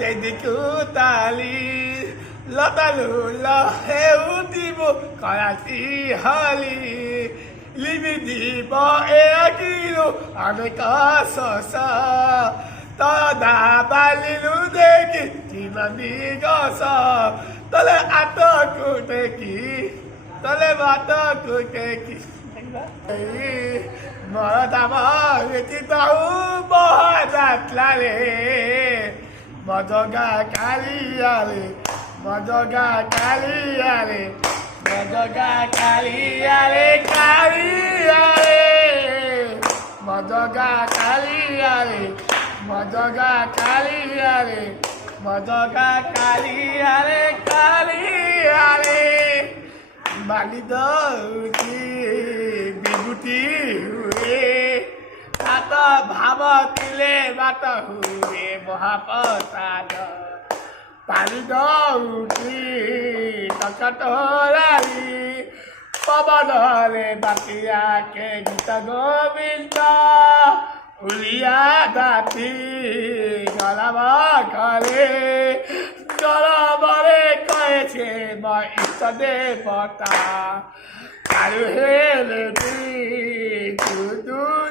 তেদিকু তালি লতালু হেউতিব করাচি হালি লিবি দিব এ কিলো অনেক শসা তদা বালিলু দেখি কিমানি গছ তলে আটকু দেখি তলে বাটকু দেখি মরদাম তাও মহাজাতলালে মজগা কালিয়ালে মজগা কালিয়ালে মজগা কালিয়ালে কালিয়ালে মজগা কালিয়ালে মজগা কালিয়ালে মজগা কালিয়ালে কালিয়ালে বালিদৌটি বিভূতি হুয়ে তাত ভাবতিলে বাত হুয়ে মহাপ্রসাদ বালিদৌটি টকটরালি পবনলে বাতিয়াকে গীত গোবিন্দ উলিয়া দাতি গলাব করে গলাবরে কয়েছে মই ইষ্ট দেবতা কারু হেলে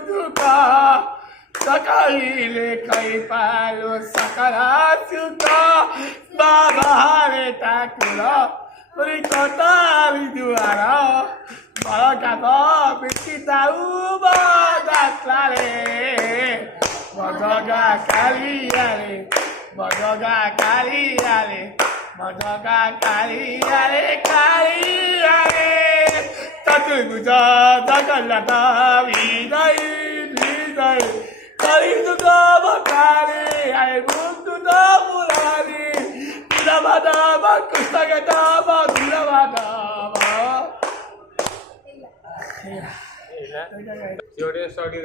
দুঃখ সকাইলে কই পালো সকলা সুখ বাবারে ঠাকুর কতালি দুয়ার বড় কাব বেশি দাউ বাদাতলারে মজগা কালিয়ালে মজগা কালিয়ালে মজগা কালিয়ালে কালিয়ালে ততুগুজ জগন্নাথ বিদায় বিদায় কলিযুগ বকালে আয় বন্ধু মুরারি দিলবাদাব কুস্তগদাব দিলবাদাব